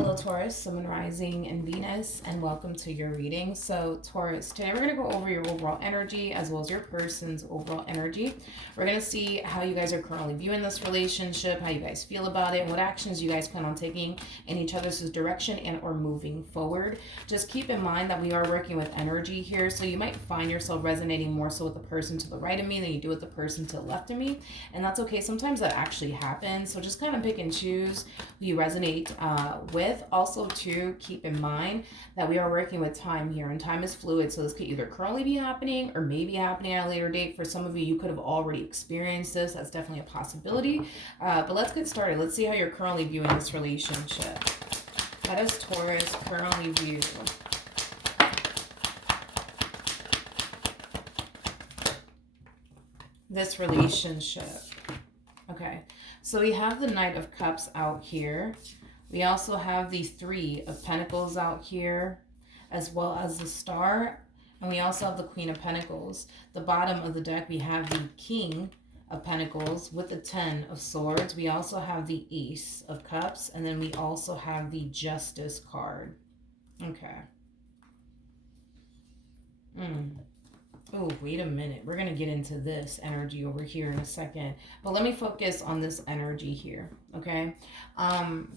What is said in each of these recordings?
Hello Taurus, Sun, Moon, Rising, and Venus, and welcome to your reading. So Taurus, today we're going to go over your overall energy as well as your person's overall energy. We're going to see how you guys are currently viewing this relationship, how you guys feel about it, and what actions you guys plan on taking in each other's direction and or moving forward. Just keep in mind that we are working with energy here, so you might find yourself resonating more so with the person to the right of me than you do with the person to the left of me, and that's okay. Sometimes that actually happens, so just kind of pick and choose who you resonate with. Also, to keep in mind that we are working with time here, and time is fluid, so this could either currently be happening or maybe happening at a later date. For some of you, you could have already experienced this. That's definitely a possibility. But let's get started. Let's see how you're currently viewing this relationship. How does Taurus currently view this relationship? Okay, so we have the Knight of Cups out here. We also have the Three of Pentacles out here, as well as the Star. And we also have the Queen of Pentacles. The bottom of the deck, we have the King of Pentacles with the Ten of Swords. We also have the Ace of Cups. And then we also have the Justice card. Okay. Oh, wait a minute. We're going to get into this energy over here in a second. But let me focus on this energy here, okay?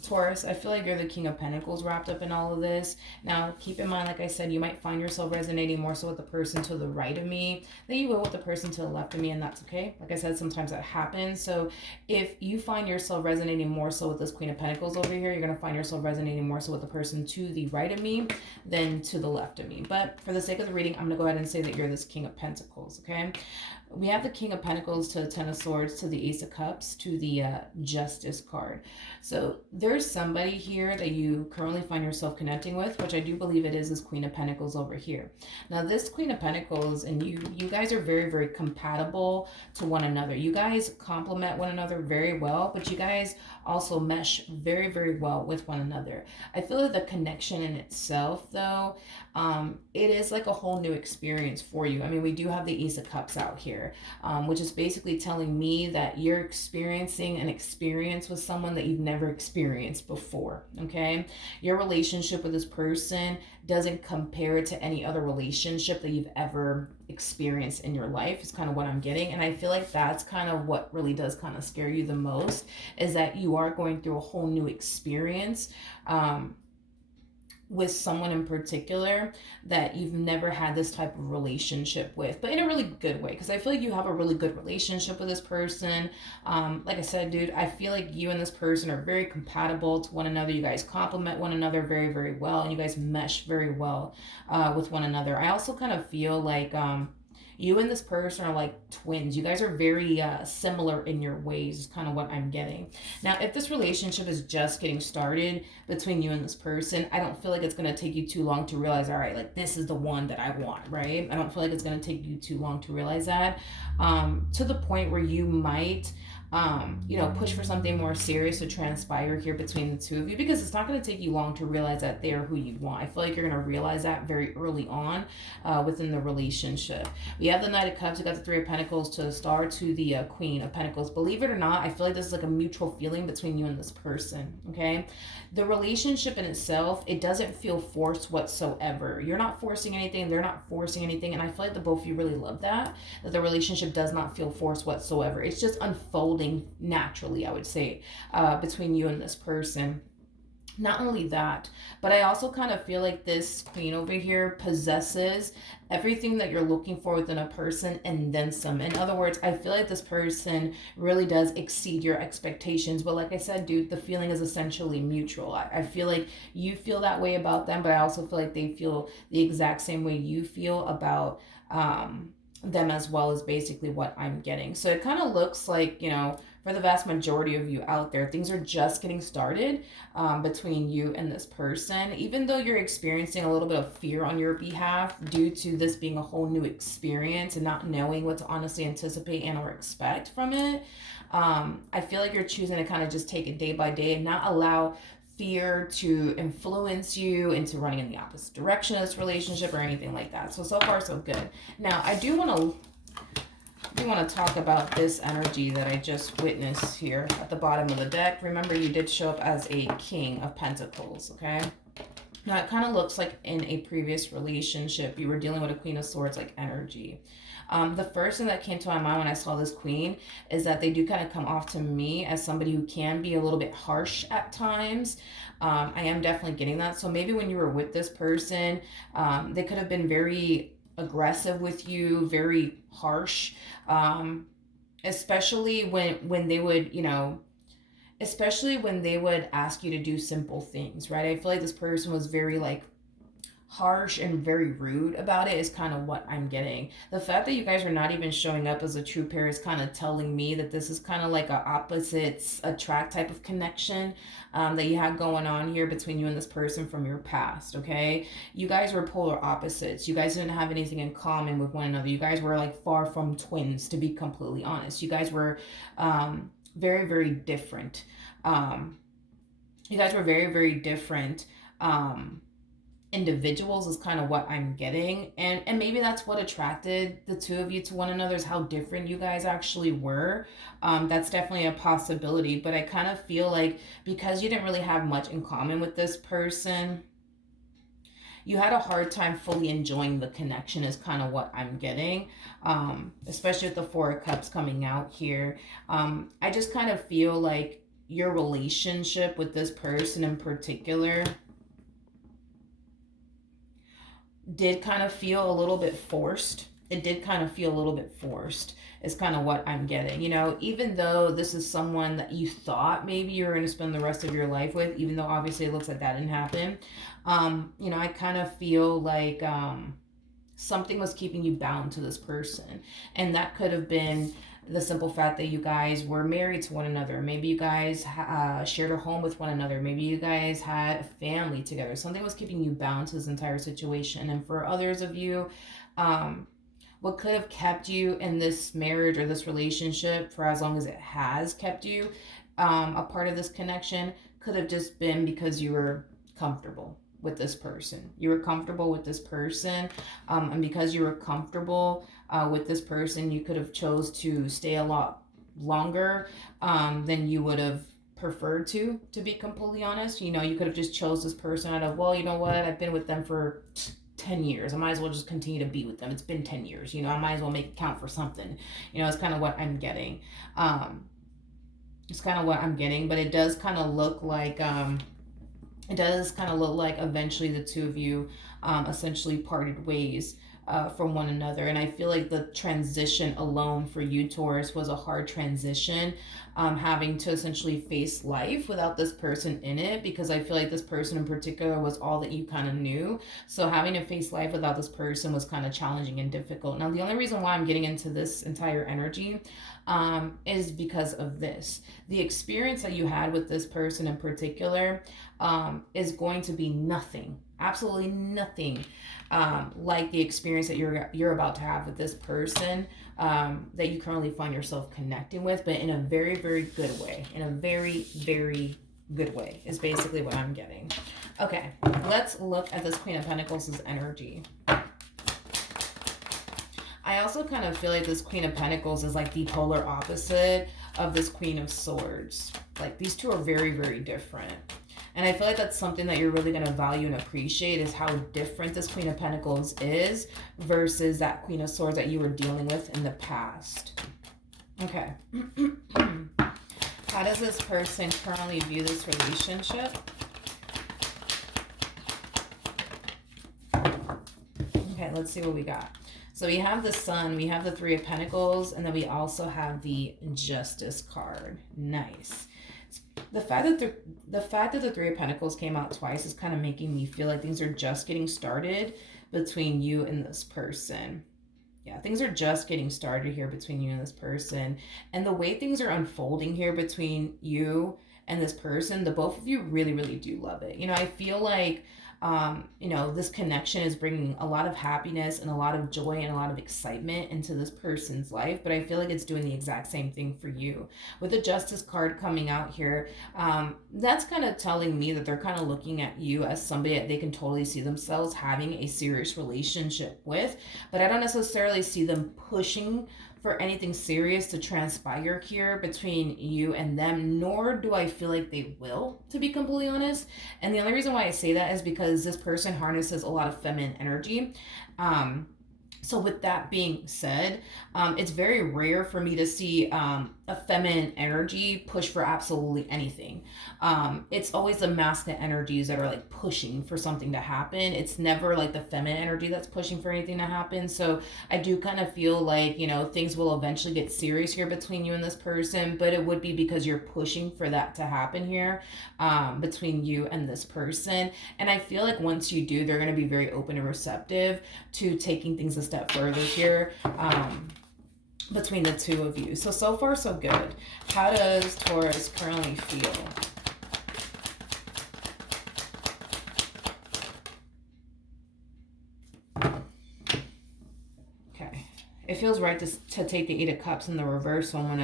Taurus, I feel like you're the King of Pentacles wrapped up in all of this. Now, keep in mind, like I said, you might find yourself resonating more so with the person to the right of me than you will with the person to the left of me, and that's okay. Like I said, sometimes that happens. So if you find yourself resonating more so with this Queen of Pentacles over here, you're going to find yourself resonating more so with the person to the right of me than to the left of me. But for the sake of the reading, I'm going to go ahead and say that you're this King of Pentacles, okay? We have the King of Pentacles to the Ten of Swords to the Ace of Cups to the Justice card. So there's somebody here that you currently find yourself connecting with, which I do believe it is this Queen of Pentacles over here. Now this Queen of Pentacles and you guys are very, very compatible to one another. You guys complement one another very well, but you guys also mesh very, very well with one another. I feel like the connection in itself, though, it is like a whole new experience for you. I mean, we do have the Ace of Cups out here, which is basically telling me that you're experiencing an experience with someone that you've never experienced before, okay? Your relationship with this person doesn't compare to any other relationship that you've ever experienced in your life is kind of what I'm getting. And I feel like that's kind of what really does kind of scare you the most, is that you are going through a whole new experience with someone in particular that you've never had this type of relationship with, but in a really good way, because I feel like you have a really good relationship with this person. Like I said, dude, I feel like you and this person are very compatible to one another. You guys complement one another very, very well, and you guys mesh very well with one another. I also kind of feel like you and this person are like twins. You guys are very similar in your ways, is kind of what I'm getting. Now, if this relationship is just getting started between you and this person, I don't feel like it's going to take you too long to realize, all right, like this is the one that I want, right? I don't feel like it's going to take you too long to realize that, to the point where you might push for something more serious to transpire here between the two of you, because it's not going to take you long to realize that they are who you want. I feel like you're going to realize that very early on within the relationship. We have the Knight of Cups, we got the Three of Pentacles to the Star to the Queen of Pentacles. Believe it or not, I feel like this is like a mutual feeling between you and this person, okay? The relationship in itself, it doesn't feel forced whatsoever. You're not forcing anything, they're not forcing anything, and I feel like the both of you really love that the relationship does not feel forced whatsoever. It's just unfolding naturally, I would say, between you and this person. Not only that, but I also kind of feel like this queen over here possesses everything that you're looking for within a person and then some. In other words, I feel like this person really does exceed your expectations. But like I said, dude, the feeling is essentially mutual. I feel like you feel that way about them, but I also feel like they feel the exact same way you feel about them as well, is basically what I'm getting. So it kind of looks like, for the vast majority of you out there, things are just getting started between you and this person. Even though you're experiencing a little bit of fear on your behalf due to this being a whole new experience and not knowing what to honestly anticipate and or expect from it, I feel like you're choosing to kind of just take it day by day and not allow fear to influence you into running in the opposite direction of this relationship or anything like that. So far, so good. Now, I do want to We want to talk about this energy that I just witnessed here at the bottom of the deck. Remember, you did show up as a King of Pentacles, okay? Now, it kind of looks like in a previous relationship, you were dealing with a Queen of Swords like energy. The first thing that came to my mind when I saw this queen is that they do kind of come off to me as somebody who can be a little bit harsh at times. I am definitely getting that. So maybe when you were with this person, they could have been very aggressive with you, very harsh, especially when they would, especially when they would ask you to do simple things, right? I feel like this person was very like harsh and very rude about it is kind of what I'm getting. The fact that you guys are not even showing up as a true pair is kind of telling me that this is kind of like a opposites attract type of connection that you had going on here between you and this person from your past, okay? You guys were polar opposites. You guys didn't have anything in common with one another. You guys were like far from twins, to be completely honest. You guys were very, very different. You guys were very, very different. Individuals is kind of what I'm getting, and maybe that's what attracted the two of you to one another, is how different you guys actually were. That's definitely a possibility, but I kind of feel like because you didn't really have much in common with this person, you had a hard time fully enjoying the connection is kind of what I'm getting, especially with the Four of Cups coming out here. I just kind of feel like your relationship with this person in particular did kind of feel a little bit forced. It did kind of feel a little bit forced is kind of what I'm getting. Even though this is someone that you thought maybe you were going to spend the rest of your life with, even though obviously it looks like that didn't happen, I kind of feel like something was keeping you bound to this person. And that could have been the simple fact that you guys were married to one another. Maybe you guys shared a home with one another. Maybe you guys had a family together. Something was keeping you bound to this entire situation. And for others of you, what could have kept you in this marriage or this relationship for as long as it has kept you a part of this connection could have just been because you were comfortable with this person. You were comfortable with this person, and because you were comfortable with this person, you could have chose to stay a lot longer than you would have preferred to be completely honest. You could have just chose this person out of, well, you know what, I've been with them for 10 years. I might as well just continue to be with them. It's been 10 years. I might as well make it count for something. It's kind of what I'm getting. It's kind of what I'm getting, but it does kind of look like eventually the two of you essentially parted ways from one another. And I feel like the transition alone for you, Taurus, was a hard transition, having to essentially face life without this person in it, because I feel like this person in particular was all that you kind of knew. So having to face life without this person was kind of challenging and difficult. Now, the only reason why I'm getting into this entire energy is because of this. The experience that you had with this person in particular is going to be nothing, absolutely nothing, like the experience that you're about to have with this person that you currently find yourself connecting with, but in a very, very good way. In a very, very good way is basically what I'm getting. Okay, let's look at this Queen of Pentacles' energy. I also kind of feel like this Queen of Pentacles is like the polar opposite of this Queen of Swords. Like, these two are very, very different. And I feel like that's something that you're really going to value and appreciate, is how different this Queen of Pentacles is versus that Queen of Swords that you were dealing with in the past. Okay. How does this person currently view this relationship? Okay, let's see what we got. So we have the Sun, we have the Three of Pentacles, and then we also have the Justice card. Nice. The fact that the Three of Pentacles came out twice is kind of making me feel like things are just getting started between you and this person. Yeah, things are just getting started here between you and this person. And the way things are unfolding here between you and this person, the both of you really, really do love it. I feel like this connection is bringing a lot of happiness and a lot of joy and a lot of excitement into this person's life, but I feel like it's doing the exact same thing for you. With the Justice card coming out here, that's kind of telling me that they're kind of looking at you as somebody that they can totally see themselves having a serious relationship with, but I don't necessarily see them pushing for anything serious to transpire here between you and them, nor do I feel like they will, to be completely honest. And the only reason why I say that is because this person harnesses a lot of feminine energy. So with that being said, it's very rare for me to see a feminine energy push for absolutely anything. It's always the masculine energies that are like pushing for something to happen. It's never like the feminine energy that's pushing for anything to happen. So I do kind of feel like, things will eventually get serious here between you and this person, but it would be because you're pushing for that to happen here, between you and this person. And I feel like once you do, they're going to be very open and receptive to taking things a step further here, between the two of you. So far, so good. How does Taurus currently feel? Okay. It feels right to take the Eight of Cups in the reverse, so I'm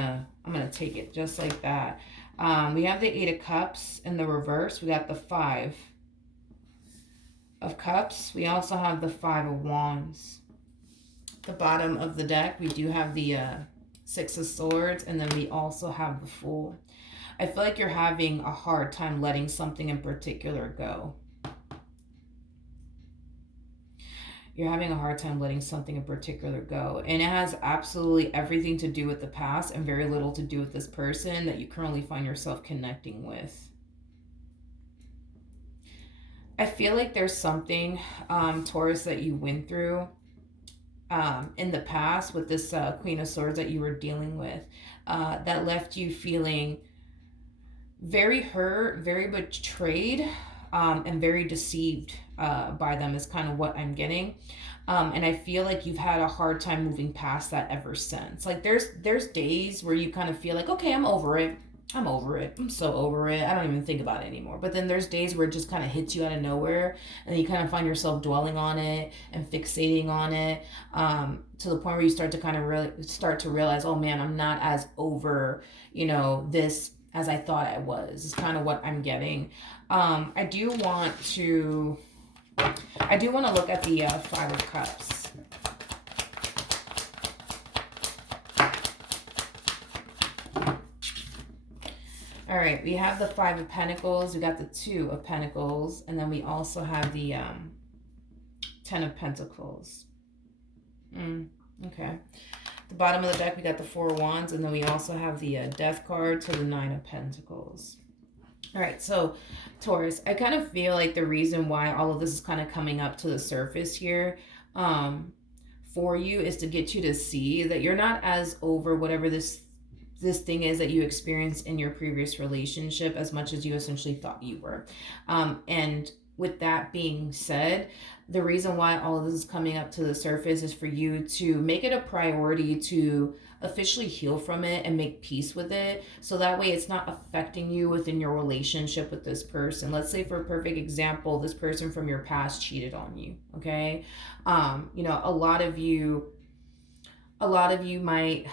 gonna take it just like that. We have the Eight of Cups in the reverse. We got the Five of Cups. We also have the Five of Wands. The bottom of the deck, we do have the Six of Swords, and then we also have the Fool. I feel like you're having a hard time letting something in particular go. You're having a hard time letting something in particular go. And it has absolutely everything to do with the past and very little to do with this person that you currently find yourself connecting with. I feel like there's something, Taurus, that you went through in the past with this Queen of Swords that you were dealing with, that left you feeling very hurt, very betrayed, and very deceived by them is kind of what I'm getting. And I feel like you've had a hard time moving past that ever since. Like there's days where you kind of feel like, okay, I'm over it. I'm over it. I'm so over it. I don't even think about it anymore. But then there's days where it just kind of hits you out of nowhere, and you kind of find yourself dwelling on it and fixating on it, to the point where you start to kind of really start to realize, oh man, I'm not as over, this as I thought I was. Is kind of what I'm getting. I do want to look at the Five of Cups. All right, we have the Five of Pentacles, we got the Two of Pentacles, and then we also have the Ten of Pentacles. Okay. The bottom of the deck, we got the Four of Wands, and then we also have the Death card to the Nine of Pentacles. All right, so Taurus, I kind of feel like the reason why all of this is kind of coming up to the surface here, for you, is to get you to see that you're not as over whatever this thing is that you experienced in your previous relationship as much as you essentially thought you were. And with that being said, the reason why all of this is coming up to the surface is for you to make it a priority to officially heal from it and make peace with it, so that way it's not affecting you within your relationship with this person. Let's say, for a perfect example, this person from your past cheated on you, okay? A lot of you might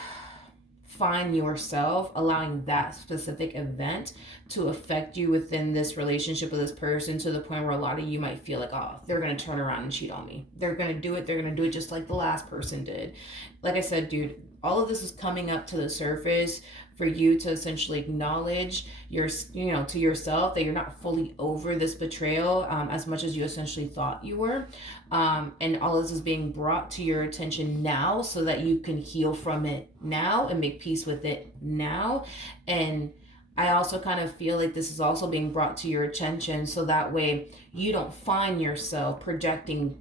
find yourself allowing that specific event to affect you within this relationship with this person, to the point where a lot of you might feel like, oh, they're going to turn around and cheat on me. They're going to do it just like the last person did. Like I said, dude, all of this is coming up to the surface for you to essentially acknowledge to yourself that you're not fully over this betrayal, as much as you essentially thought you were. And all this is being brought to your attention now, so that you can heal from it now and make peace with it now. And I also kind of feel like this is also being brought to your attention, so that way you don't find yourself projecting,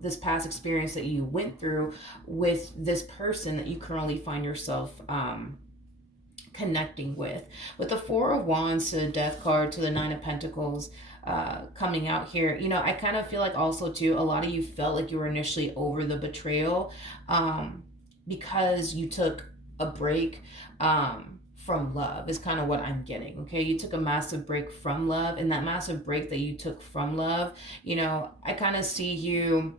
this past experience that you went through with this person that you currently find yourself connecting with. With the Four of Wands to the Death card to the Nine of Pentacles coming out here, I kind of feel like also too, a lot of you felt like you were initially over the betrayal, because you took a break from love, is kind of what I'm getting. Okay, you took a massive break from love, and that massive break that you took from love, I kind of see you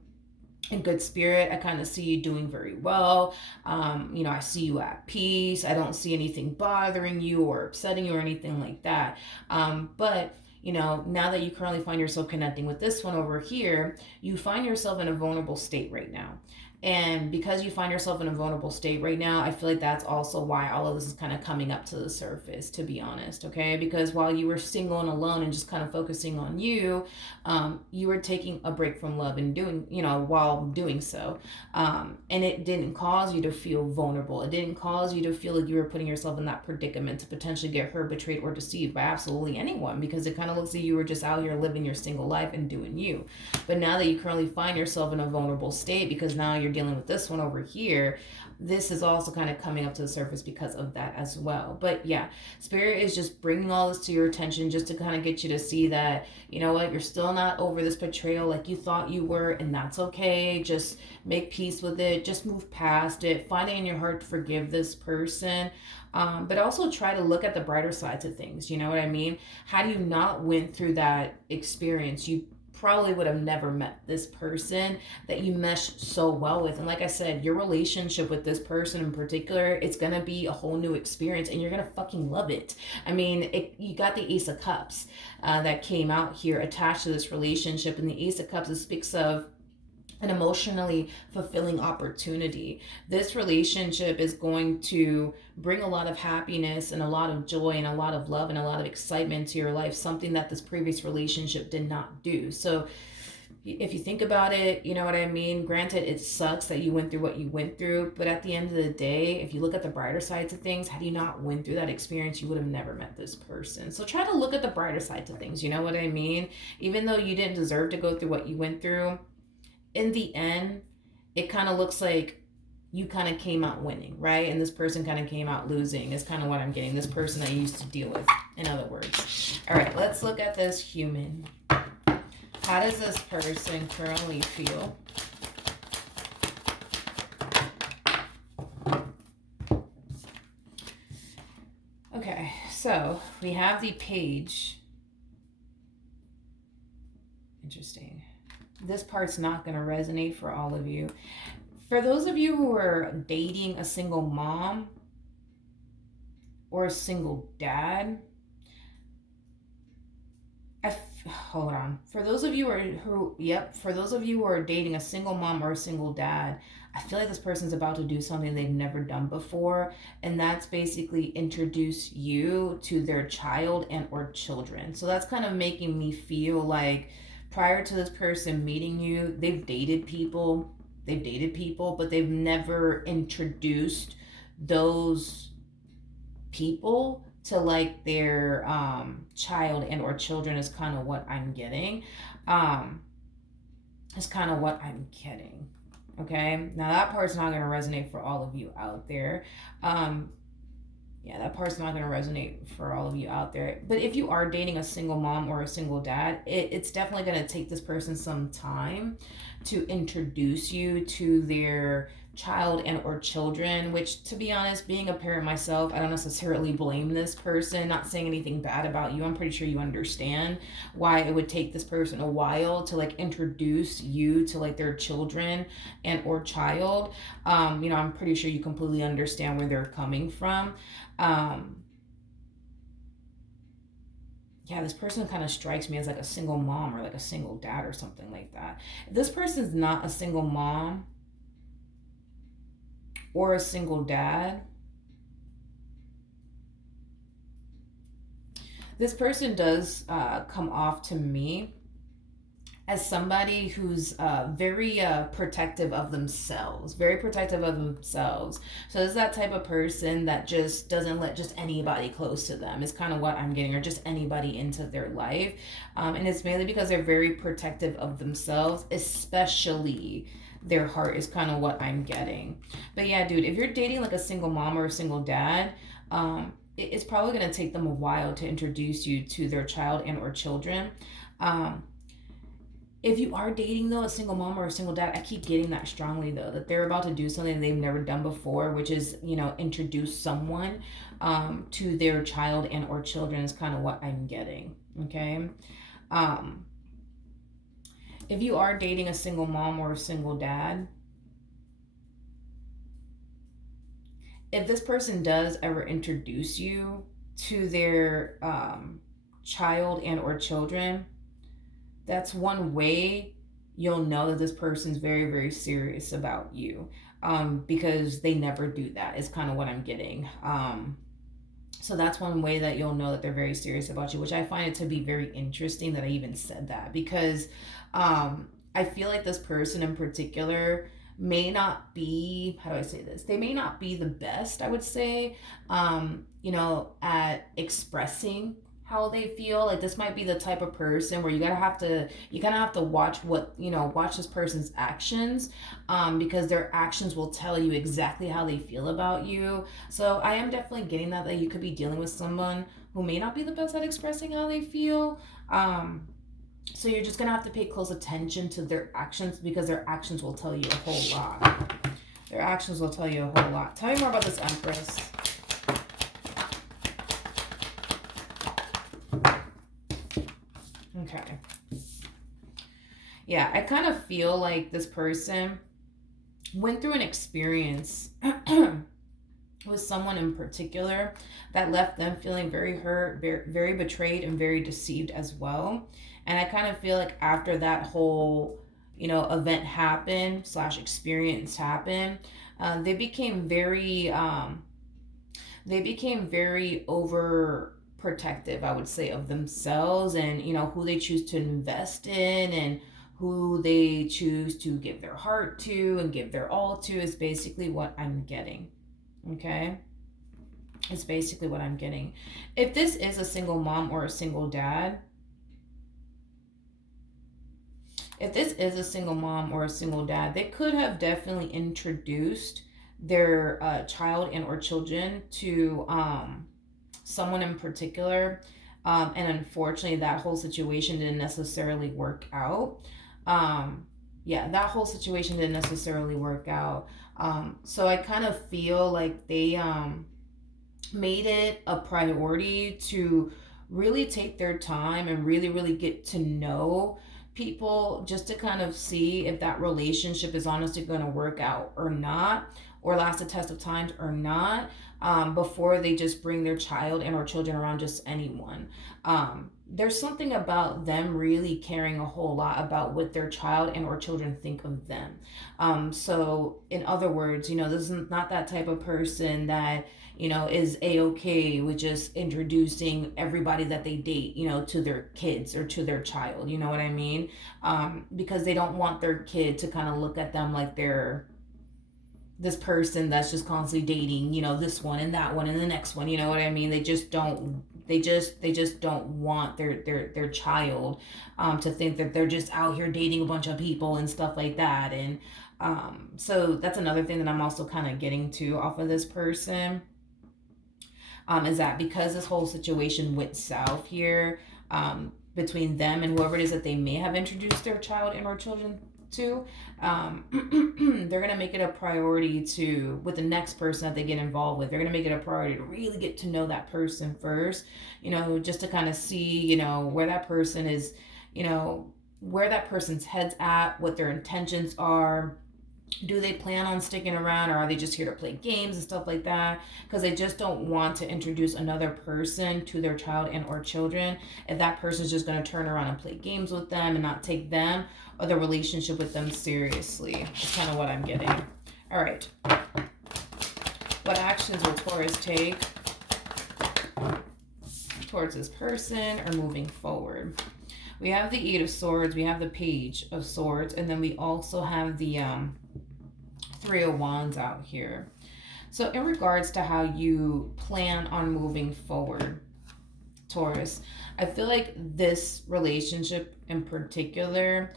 in good spirit. I kind of see you doing very well. I see you at peace. I don't see anything bothering you or upsetting you or anything like that. But now that you currently find yourself connecting with this one over here, you find yourself in a vulnerable state right now. And because you find yourself in a vulnerable state right now, I feel like that's also why all of this is kind of coming up to the surface, to be honest, okay? Because while you were single and alone and just kind of focusing on you, you were taking a break from love and doing, while doing so. And it didn't cause you to feel vulnerable. It didn't cause you to feel like you were putting yourself in that predicament to potentially get hurt, betrayed, or deceived by absolutely anyone, because it kind of looks like you were just out here living your single life and doing you. But now that you currently find yourself in a vulnerable state because now you're dealing with this one over here, this is also kind of coming up to the surface because of that as well. But yeah, Spirit is just bringing all this to your attention just to kind of get you to see that, you know what, you're still not over this betrayal like you thought you were, and that's okay. Just make peace with it. Just move past it. Find it in your heart to forgive this person. But also try to look at the brighter sides of things. You know what I mean? Had you not went through that experience, you probably would have never met this person that you mesh so well with. And like I said, your relationship with this person in particular, it's gonna be a whole new experience, and you're gonna fucking love it. I mean, you got the Ace of Cups that came out here attached to this relationship, and the Ace of Cups, it speaks of an emotionally fulfilling opportunity. This relationship is going to bring a lot of happiness and a lot of joy and a lot of love and a lot of excitement to your life, something that this previous relationship did not do. So if you think about it, you know what I mean? Granted, it sucks that you went through what you went through, but at the end of the day, if you look at the brighter sides of things, had you not went through that experience, you would have never met this person. So try to look at the brighter side to things, you know what I mean? Even though you didn't deserve to go through what you went through, in the end, it kind of looks like you kind of came out winning, right? And this person kind of came out losing, is kind of what I'm getting. This person I used to deal with, in other words. All right, let's look at this human. How does this person currently feel? Okay, so we have the page. Interesting. This part's not going to resonate for all of you. For those of you who are dating a single mom or a single dad, hold on. For those of you for those of you who are dating a single mom or a single dad, I feel like this person's about to do something they've never done before, and that's basically introduce you to their child and or children. So that's kind of making me feel like prior to this person meeting you, they've dated people, but they've never introduced those people to like their child and or children, is kind of what I'm getting. Is kind of what I'm getting. Okay, now that part's not going to resonate for all of you out there. Yeah, that part's not going to resonate for all of you out there. But if you are dating a single mom or a single dad, it's definitely going to take this person some time to introduce you to their child and or children, which, to be honest, being a parent myself, I don't necessarily blame this person. Not saying anything bad about you. I'm pretty sure you understand why it would take this person a while to like introduce you to like their children and or child. I'm pretty sure you completely understand where they're coming from. Yeah, this person kind of strikes me as like a single mom or like a single dad or something like that. If this person's not a single mom or a single dad, this person does come off to me as somebody who's very protective of themselves, So it's that type of person that just doesn't let just anybody close to them, is kind of what I'm getting, or just anybody into their life. And it's mainly because they're very protective of themselves, especially their heart, is kind of what I'm getting. But yeah, dude, if you're dating like a single mom or a single dad, it's probably going to take them a while to introduce you to their child and or children. If you are dating though a single mom or a single dad, I keep getting that strongly though, that they're about to do something they've never done before, which is, introduce someone to their child and or children, is kind of what I'm getting. Okay. If you are dating a single mom or a single dad, if this person does ever introduce you to their child and or children, that's one way you'll know that this person's very, very serious about you, because they never do that, is kind of what I'm getting. So that's one way that you'll know that they're very serious about you, which I find it to be very interesting that I even said that, because I feel like this person in particular may not be, how do I say this? They may not be the best, I would say, at expressing how they feel. Like, this might be the type of person where you gotta have to watch watch this person's actions, because their actions will tell you exactly how they feel about you. So I am definitely getting that you could be dealing with someone who may not be the best at expressing how they feel. So you're just gonna have to pay close attention to their actions, because their actions will tell you a whole lot. Their actions will tell you a whole lot. Tell me more about this Empress. Okay. Yeah, I kind of feel like this person went through an experience with someone in particular that left them feeling very hurt, very, very betrayed, and very deceived as well. And I kind of feel like after that whole, event happened slash experience happened, they became very over protective, I would say, of themselves, and who they choose to invest in, and who they choose to give their heart to and give their all to, is basically what I'm getting. Okay? It's basically what I'm getting. If this is a single mom or a single dad, they could have definitely introduced their child and or children to someone in particular, and unfortunately that whole situation didn't necessarily work out. That whole situation didn't necessarily work out. So I kind of feel like they made it a priority to really take their time and really, really get to know people, just to kind of see if that relationship is honestly going to work out or not, or last a test of times or not, before they just bring their child and or children around just anyone. There's something about them really caring a whole lot about what their child and or children think of them. So in other words, this is not that type of person that is a-okay with just introducing everybody that they date, to their kids or to their child. You know what I mean? Because they don't want their kid to kind of look at them like they're this person that's just constantly dating, this one and that one and the next one. You know what I mean? They just don't. They just don't want their child to think that they're just out here dating a bunch of people and stuff like that. And so that's another thing that I'm also kind of getting to off of this person, is that because this whole situation went south here, between them and whoever it is that they may have introduced their child and or children to, they're going to make it a priority to, with the next person that they get involved with, they're going to make it a priority to really get to know that person first, just to kind of see, where that person is, where that person's head's at, what their intentions are. Do they plan on sticking around, or are they just here to play games and stuff like that? Because they just don't want to introduce another person to their child and or children if that person's just going to turn around and play games with them and not take them or the relationship with them seriously. That's kind of what I'm getting. All right. What actions will Taurus take towards this person or moving forward? We have the Eight of Swords, we have the Page of Swords, and then we also have the Three of Wands out here. So in regards to how you plan on moving forward, Taurus, I feel like this relationship in particular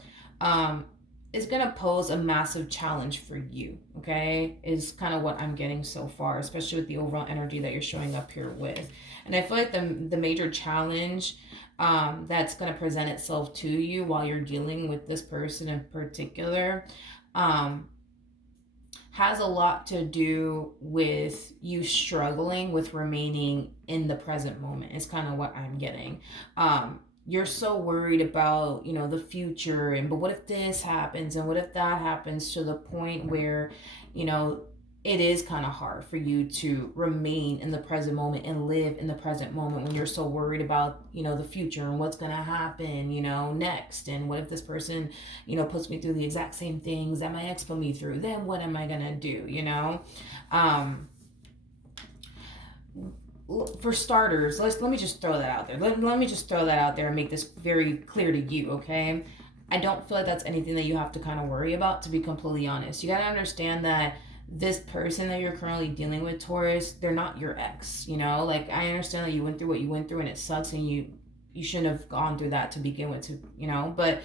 is going to pose a massive challenge for you, okay? Is kind of what I'm getting so far, especially with the overall energy that you're showing up here with. And I feel like the major challenge that's going to present itself to you while you're dealing with this person in particular has a lot to do with you struggling with remaining in the present moment, is kind of what I'm getting. You're so worried about, the future, but what if this happens and what if that happens, to the point where, you know, it is kind of hard for you to remain in the present moment and live in the present moment when you're so worried about, the future and what's going to happen, next. And what if this person, puts me through the exact same things that my ex put me through? Then what am I going to do? Um, for starters, let me just throw that out there. Let me just throw that out there and make this very clear to you, okay? I don't feel like that's anything that you have to kind of worry about, to be completely honest. You got to understand that this person that you're currently dealing with, Taurus, they're not your ex, Like, I understand that you went through what you went through and it sucks, and you shouldn't have gone through that to begin with, but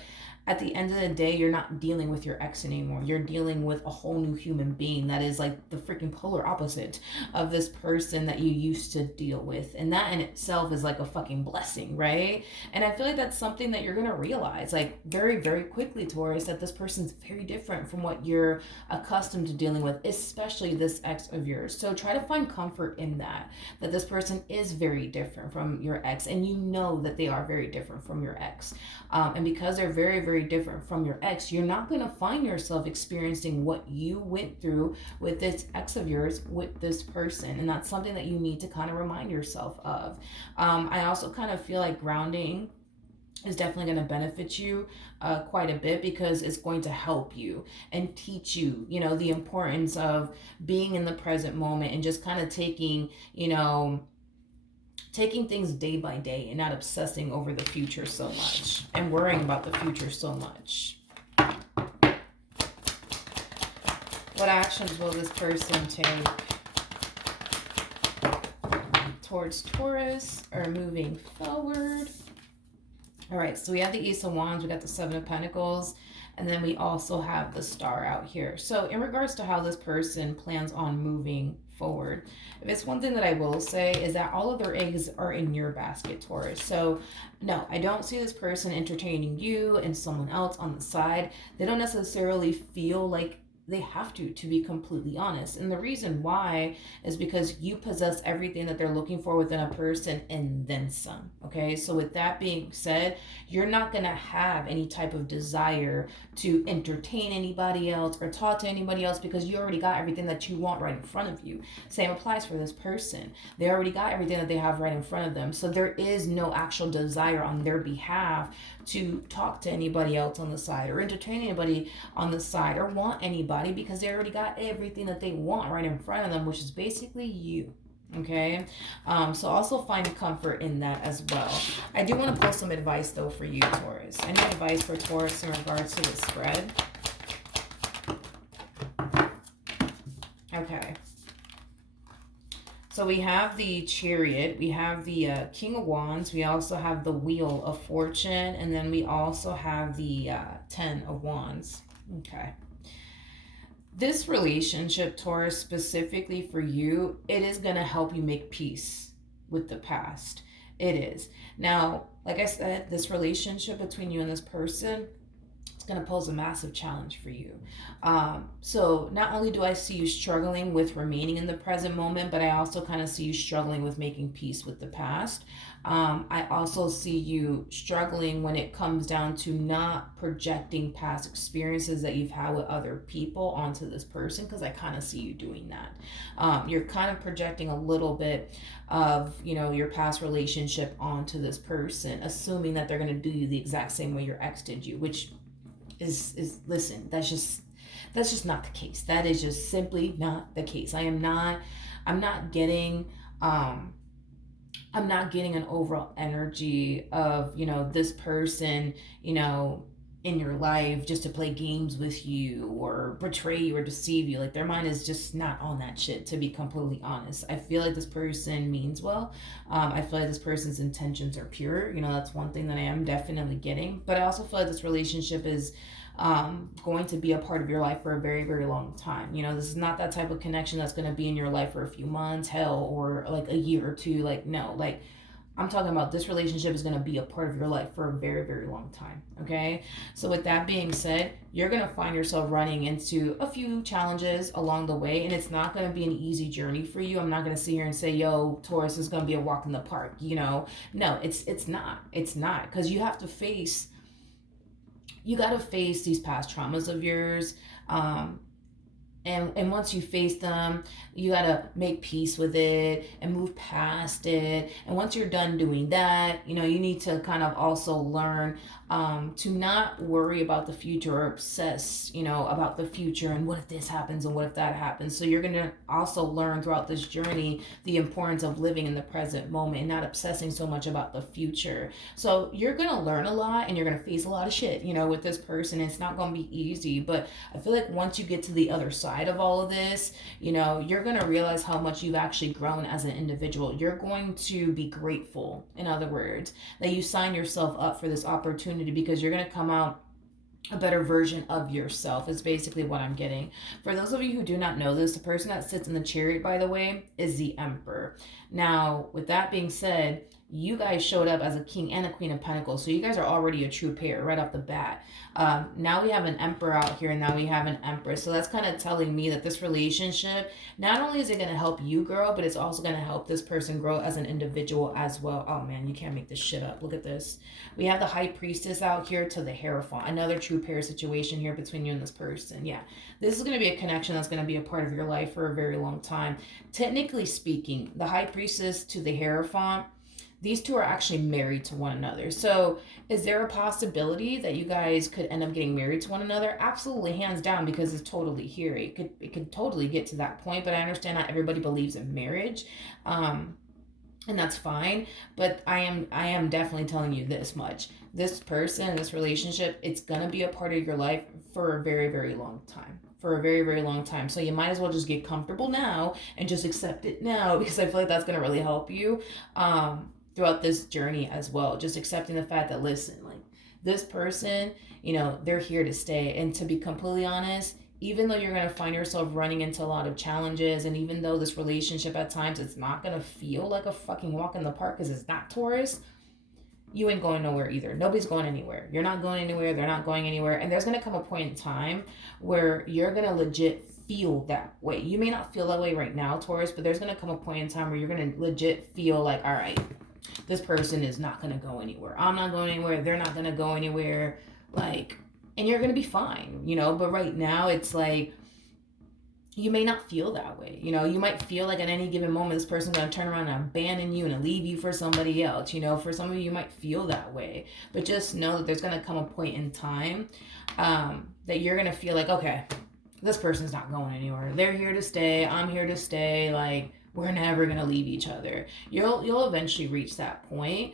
at the end of the day, you're not dealing with your ex anymore. You're dealing with a whole new human being that is like the freaking polar opposite of this person that you used to deal with. And that in itself is like a fucking blessing, right? And I feel like that's something that you're going to realize like very, very quickly, Taurus, that this person's very different from what you're accustomed to dealing with, especially this ex of yours. So try to find comfort in that this person is very different from your ex, and you know that they are very different from your ex. And because they're very, very different from your ex, you're not going to find yourself experiencing what you went through with this ex of yours with this person. And that's something that you need to kind of remind yourself of. I also kind of feel like grounding is definitely going to benefit you quite a bit, because it's going to help you and teach you, the importance of being in the present moment and just kind of taking things day by day and not obsessing over the future so much and worrying about the future so much. What actions will this person take towards Taurus or moving forward? All right, so we have the Ace of Wands, we got the Seven of Pentacles, and then we also have the Star out here. So in regards to how this person plans on moving forward, if it's one thing that I will say is that all of their eggs are in your basket, Taurus. So no, I don't see this person entertaining you and someone else on the side. They don't necessarily feel like they have to be completely honest. And the reason why is because you possess everything that they're looking for within a person and then some. Okay, so with that being said, you're not gonna have any type of desire to entertain anybody else or talk to anybody else, because you already got everything that you want right in front of you. Same applies for this person. They already got everything that they have right in front of them. So there is no actual desire on their behalf to talk to anybody else on the side or entertain anybody on the side or want anybody, because they already got everything that they want right in front of them, which is basically you. Okay, so also find comfort in that as well. I do want to pull some advice though for you, Taurus. Any advice for Taurus in regards to the spread? Okay. So we have the Chariot, we have the King of Wands, we also have the Wheel of Fortune, and then we also have the Ten of Wands. Okay. This relationship, Taurus, specifically for you, it is going to help you make peace with the past. It is. Now, like I said, this relationship between you and this person, going to pose a massive challenge for you. So not only do I see you struggling with remaining in the present moment, but I also kind of see you struggling with making peace with the past. I also see you struggling when it comes down to not projecting past experiences that you've had with other people onto this person, because I kind of see you doing that. You're kind of projecting a little bit of, your past relationship onto this person, assuming that they're going to do you the exact same way your ex did you, which is listen, that's just not the case. That is just simply not the case. I'm not getting an overall energy of, this person, in your life just to play games with you or betray you or deceive you. Like, their mind is just not on that shit, to be completely honest. I feel like this person means well. I feel like this person's intentions are pure. That's one thing that I am definitely getting. But I also feel like this relationship is going to be a part of your life for a very, very long time. This is not that type of connection that's going to be in your life for a few months, hell, or like a year or two. Like, no, like, I'm talking about this relationship is going to be a part of your life for a very, very long time. Okay. So with that being said, you're going to find yourself running into a few challenges along the way, and it's not going to be an easy journey for you. I'm not going to sit here and say, yo, Taurus, is going to be a walk in the park. No, it's not, because you got to face these past traumas of yours. And once you face them, you gotta make peace with it and move past it. And once you're done doing that, you need to kind of also learn to not worry about the future or obsess, about the future and what if this happens and what if that happens. So you're gonna also learn throughout this journey the importance of living in the present moment and not obsessing so much about the future. So you're gonna learn a lot and you're gonna face a lot of shit, with this person. It's not gonna be easy, but I feel like once you get to the other side of all of this, you're going to realize how much you've actually grown as an individual. You're going to be grateful, in other words, that you sign yourself up for this opportunity, because you're going to come out a better version of yourself is basically what I'm getting. For those of you who do not know this, the person that sits in the chariot, by the way, is the Emperor. Now, with that being said, you guys showed up as a king and a queen of pentacles, so you guys are already a true pair right off the bat. Now we have an emperor out here, and now we have an empress, so that's kind of telling me that this relationship, not only is it going to help you grow, but it's also going to help this person grow as an individual as well. Oh man, you can't make this shit up. Look at this. We have the high priestess out here to the Hierophant, another true pair situation here between you and this person. Yeah, this is going to be a connection that's going to be a part of your life for a very long time. Technically speaking, the high priestess to the Hierophant, these two are actually married to one another. So is there a possibility that you guys could end up getting married to one another? Absolutely, hands down, because it's totally here. It could totally get to that point, but I understand not everybody believes in marriage. And that's fine, but I am definitely telling you this much. This person, this relationship, it's going to be a part of your life for a very, very long time. For a very, very long time. So you might as well just get comfortable now and just accept it now, because I feel like that's going to really help you throughout this journey as well. Just accepting the fact that, listen, like, this person, they're here to stay. And to be completely honest, even though you're going to find yourself running into a lot of challenges, and even though this relationship at times, it's not going to feel like a fucking walk in the park because it's not Taurus, you ain't going nowhere either. Nobody's going anywhere. You're not going anywhere. They're not going anywhere. And there's going to come a point in time where you're going to legit feel that way. You may not feel that way right now, Taurus, but there's going to come a point in time where you're going to legit feel like, all right, this person is not going to go anywhere. I'm not going anywhere. They're not going to go anywhere. Like, and you're going to be fine, but right now it's like, you may not feel that way. You might feel like at any given moment, this person's going to turn around and abandon you and leave you for somebody else. For some of you, you might feel that way, but just know that there's going to come a point in time that you're going to feel like, okay, this person's not going anywhere. They're here to stay. I'm here to stay. Like, we're never going to leave each other. You'll eventually reach that point.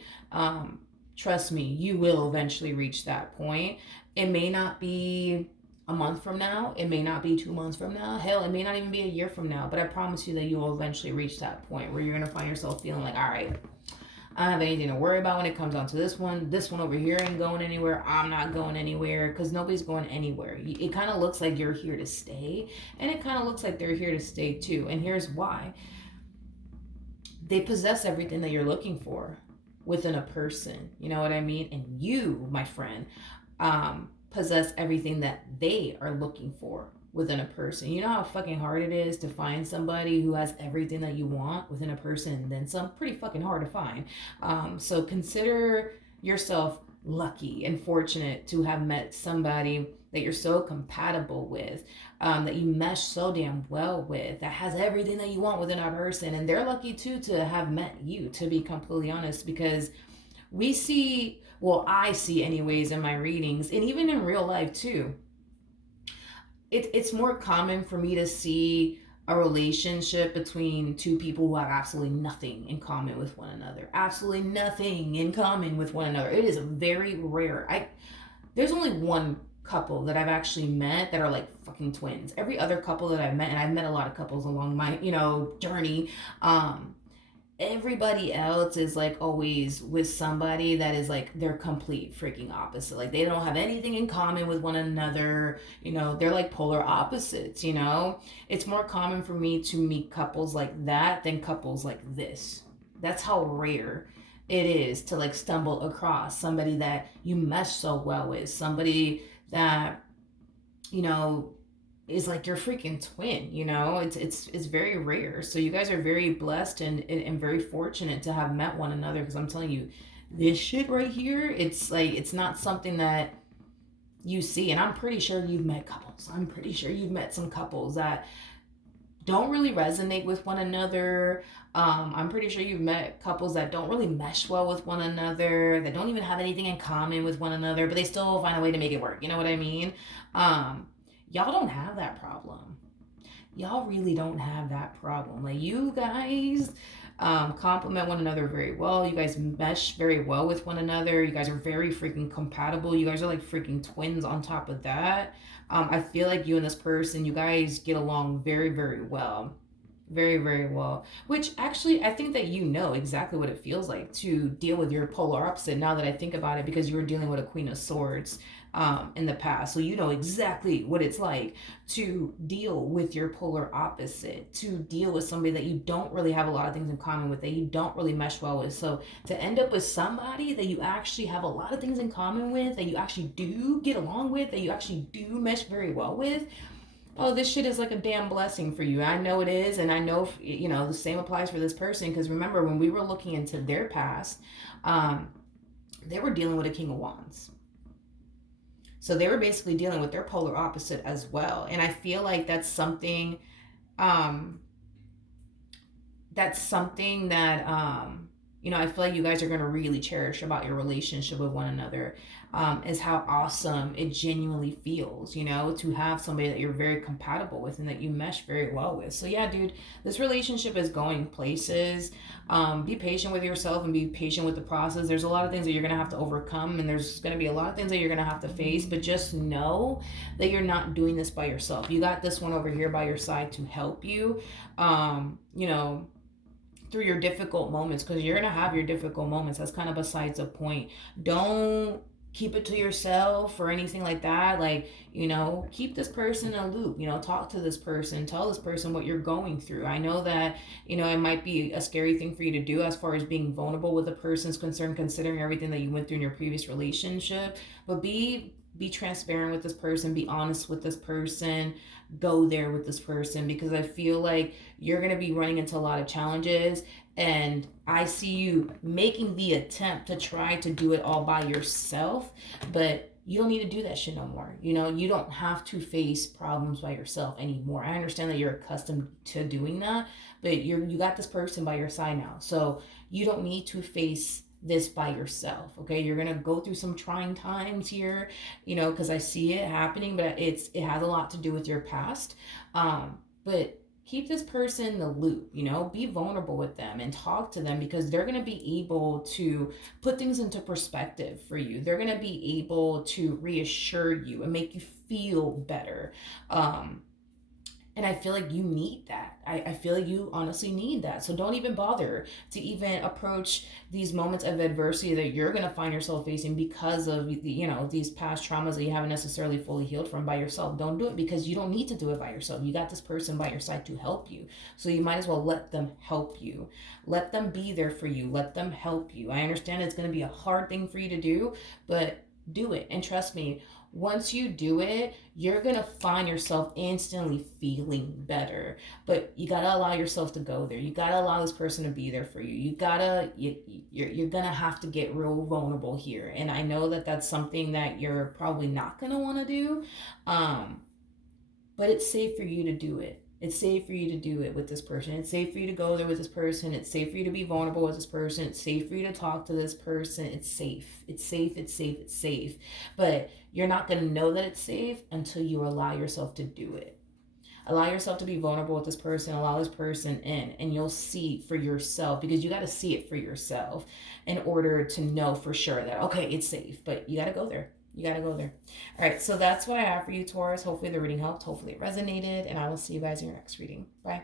Trust me, you will eventually reach that point. It may not be a month from now. It may not be 2 months from now. Hell, it may not even be a year from now. But I promise you that you will eventually reach that point where you're going to find yourself feeling like, all right, I don't have anything to worry about when it comes down to this one. This one over here ain't going anywhere. I'm not going anywhere, because nobody's going anywhere. It kind of looks like you're here to stay, and it kind of looks like they're here to stay too. And here's why. They possess everything that you're looking for within a person. You know what I mean? And you, my friend, possess everything that they are looking for within a person. You know how fucking hard it is to find somebody who has everything that you want within a person, and then some. Pretty fucking hard to find. So consider yourself lucky and fortunate to have met somebody that you're so compatible with, that you mesh so damn well with, that has everything that you want within a person. And they're lucky too to have met you, to be completely honest, because we see, well, I see anyways in my readings, and even in real life too, it's more common for me to see a relationship between two people who have absolutely nothing in common with one another. Absolutely nothing in common with one another. It is very rare. There's only one couple that I've actually met that are like fucking twins. Every other couple that I've met, and I've met a lot of couples along my, journey, everybody else is like always with somebody that is like their complete freaking opposite. Like, they don't have anything in common with one another. They're like polar opposites. It's more common for me to meet couples like that than couples like this. That's how rare it is to like stumble across somebody that you mesh so well with, somebody that is like your freaking twin. It's very rare. So you guys are very blessed and very fortunate to have met one another, because I'm telling you, this shit right here, it's like, it's not something that you see, and I'm pretty sure you've met couples. I'm pretty sure you've met some couples that don't really resonate with one another. I'm pretty sure you've met couples that don't really mesh well with one another, that don't even have anything in common with one another, but they still find a way to make it work. You know what I mean? Um, y'all don't have that problem. Y'all really don't have that problem. Like, you guys complement one another very well. You guys mesh very well with one another. You guys are very freaking compatible. You guys are like freaking twins on top of that. I feel like you and this person, you guys get along very, very well. Very, very well. Which actually, I think that you know exactly what it feels like to deal with your polar opposite now that I think about it, because you were dealing with a Queen of Swords in the past. So you know exactly what it's like to deal with your polar opposite, to deal with somebody that you don't really have a lot of things in common with, that you don't really mesh well with. So to end up with somebody that you actually have a lot of things in common with, that you actually do get along with, that you actually do mesh very well with, oh, this shit is like a damn blessing for you. I know it is, and I know, you know, the same applies for this person, because remember when we were looking into their past, um, they were dealing with a King of Wands. So they were basically dealing with their polar opposite as well. And I feel like um, that's something that you know, I feel like you guys are going to really cherish about your relationship with one another, is how awesome it genuinely feels, you know, to have somebody that you're very compatible with and that you mesh very well with. So yeah, dude, this relationship is going places. Be patient with yourself and be patient with the process. There's a lot of things that you're going to have to overcome, and there's going to be a lot of things that you're going to have to face, but just know that you're not doing this by yourself. You got this one over here by your side to help you, you know, through your difficult moments, because you're gonna have your difficult moments. That's kind of besides the point. Don't keep it to yourself or anything like that. Like, you know, keep this person in a loop. You know, talk to this person, tell this person what you're going through. I know that, you know, it might be a scary thing for you to do as far as being vulnerable with a person's concerned, considering everything that you went through in your previous relationship. But be transparent with this person, be honest with this person, go there with this person, because I feel like you're going to be running into a lot of challenges, and I see you making the attempt to try to do it all by yourself, but you don't need to do that shit no more. You know, you don't have to face problems by yourself anymore. I understand that you're accustomed to doing that, but you got this person by your side now. So you don't need to face this by yourself. Okay, you're gonna go through some trying times here, you know, because I see it happening, but it has a lot to do with your past. But keep this person in the loop, you know, be vulnerable with them and talk to them, because they're going to be able to put things into perspective for you. They're going to be able to reassure you and make you feel better. And I feel like you need that. I feel like you honestly need that. So don't even bother to even approach these moments of adversity that you're going to find yourself facing because of, you know, these past traumas that you haven't necessarily fully healed from by yourself. Don't do it, because you don't need to do it by yourself. You got this person by your side to help you. So you might as well let them help you. Let them be there for you. Let them help you. I understand it's going to be a hard thing for you to do, but do it. And trust me, once you do it, you're gonna find yourself instantly feeling better. But you gotta allow yourself to go there. You gotta allow this person to be there for you. You're gonna have to get real vulnerable here. And I know that that's something that you're probably not gonna want to do, um, but it's safe for you to do it. It's safe for you to do it with this person. It's safe for you to go there with this person. It's safe for you to be vulnerable with this person. It's safe for you to talk to this person. It's safe. It's safe. It's safe. It's safe. But you're not going to know that it's safe until you allow yourself to do it. Allow yourself to be vulnerable with this person. Allow this person in, and you'll see for yourself, because you got to see it for yourself in order to know for sure that, okay, it's safe. But you got to go there. You got to go there. All right, so that's what I have for you, Taurus. Hopefully the reading helped. Hopefully it resonated, and I will see you guys in your next reading. Bye.